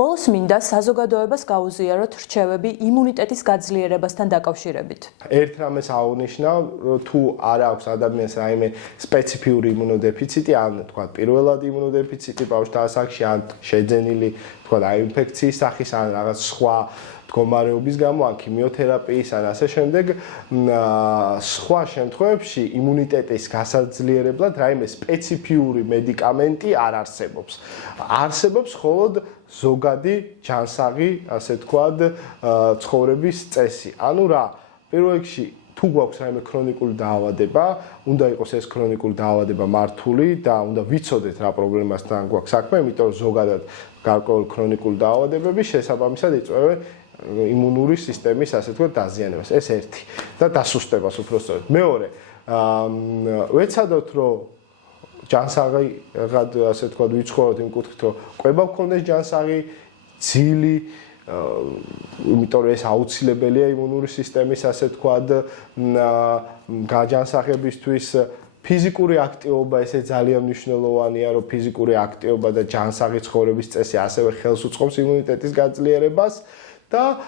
ბოლოს მინდა საზოგადოებას გაუზიაროთ რჩევები იმუნიტეტის გაძლიერებასთან დაკავშირებით. ერთ რამეს აუნიშნავ, თუ არ აქვს ადამიანს რაიმე სპეციფიური იმუნოდეფიციტი, ან თქვა პირველად იმუნოდეფიციტი ბავშვთა ასაკში, ან შეძენილი თქვა ინფექციის სახის, ან რაღაც სხვა მდგომარეობის გამო, ან ქიმიოთერაპიის, ან ასე შემდეგ, სხვა შემთხვევებში იმუნიტეტის გასაძლიერებლად რაიმე სპეციფიური მედიკამენტი არ არსებობს. არსებობს მხოლოდ ზოგადი ჯანსაღი, ასე თქვად, ცხოვრების წესი. ანუ რა, პირველ რიგში თუ გვაქვს რაიმე ქრონიკული დაავადება, უნდა იყოს ეს ქრონიკული დაავადება მართული და უნდა ვიცოდეთ რა პრობლემასთან გვაქვს საქმე, იმიტომ რომ ზოგადად გარკვეული ქრონიკული დაავადებები შესაბამისად იწვევენ იმუნური სისტემის, ასე თქვა, დაზიანებას. ეს ერთი და დასუსტებას უბრალოდ. მეორე, ვეცადოთ, რომ ჯანსაღი, ასე თქვა, ვიცხოვროთ იმ კუთხით, რომ კვება გქონდეს ჯანსაღი, ძილი, იმიტომ რომ ეს აუცილებელია იმუნური სისტემის, ასე თქვა, გაჯანსაღებისთვის. ფიზიკური აქტივობა ესე ძალიან მნიშვნელოვანია, რომ ფიზიკური აქტივობა და ჯანსაღი ცხოვრების წესი ასევე ხელს უწყობს იმუნიტეტის გაძლიერებას. და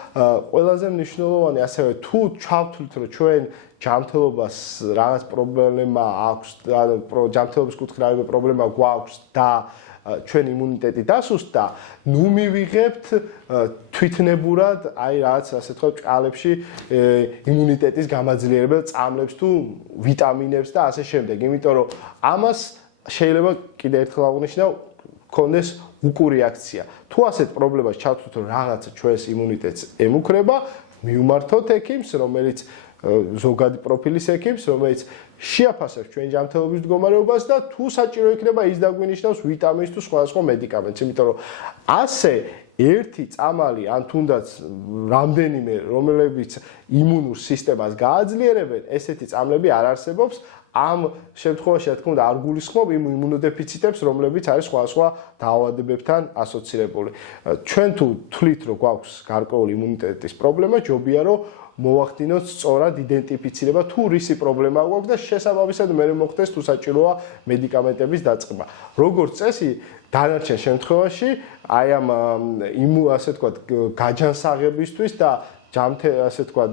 ყველაზე მნიშვნელოვანი ასევე თუ ჩავთვლით რომ ჩვენ ჯანმრთელობას რაღაც პრობლემა აქვს და ჯანმრთელობის კუთხით რაღაც პრობლემა გვაქვს და ჩვენ იმუნიტეტი დასუსტდა, ნუ მივიღებთ თვითნებურად აი რაღაც ასე თქვა ჭყალებში იმუნიტეტის გამაძლიერებელ წამლებს თუ ვიტამინებს და ასე შემდეგ, იმიტომ რომ ამას შეიძლება კიდევ ერთხელ აღვნიშნავ კონდეს უკურეაქცია. თუ ასეთ პრობლემას ჩავთვლით, რომ რაღაცა ჩვენს იმუნიტეტს ემუქრება, მივმართოთ ექიმს, რომელიც ზოგადი პროფილის ექიმს, რომელიც შეაფასებს ჩვენ ჯანმრთელობის მდგომარეობას და თუ საჭირო იქნება ის დაგვინიშნავს ვიტამინს თუ სხვადასხვა მედიკამენტს, იმიტომ რომ ასე ერთი წამალი ან თუნდაც რამდენიმე რომლებიც იმუნურ სისტემას გააძლიერებენ, ესეთი წამლები არ არსებობს. ამ შემთხვევაში, რა თქმა უნდა, არ გულისხმობ იმ იმუნოდეფიციტებს, რომლებიც არის სხვადასხვა დაავადებებთან ასოცირებული. ჩვენ თუ თვლით, რომ გვაქვს გარკვეული იმუნიტეტის პრობლემა, ჯობია რომ მოვახდინოთ სწორად იდენტიფიცირება თუ რისი პრობლემა გვაქვს და შესაბამისად მე მოხდეს თუ საჭიროა მედიკამენტების დაწყება. როგორც წესი, დანარჩენ შემთხვევაში, აი ამ ასე თქვა გაჯანსაღებისთვის და ასე თქვა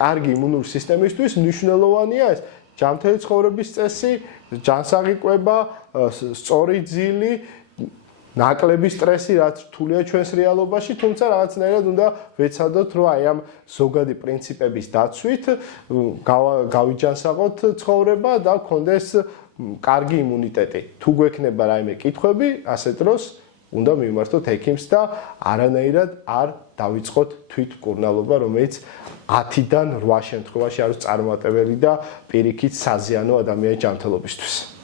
კარგი იმუნური სისტემისთვის მნიშვნელოვანია ეს ჯანმრთელი ცხოვრების წესი, ჯანსაღი კვება, სწორი ძილი, ნაკლები სტრესი, რაც რთულია ჩვენს რეალობაში, თუმცა რაღაცნაირად უნდა ვეცადოთ, რომ აი ამ ზოგადი პრინციპების დაცვით გავიჯანსაღოთ ცხოვრება და გქონდეს კარგი იმუნიტეტი. თუ გვექნება რაიმე კითხვები, ასეთ დროს უნდა მივმართოთ ექიმს და არანაირად არ დავიწყოთ თვითმკურნალობა, რომელიც 10-დან 8 შემთხვევაში არის წარმატებელი და პირიქით საზიანო ადამიანის ჯანმრთელობისთვის.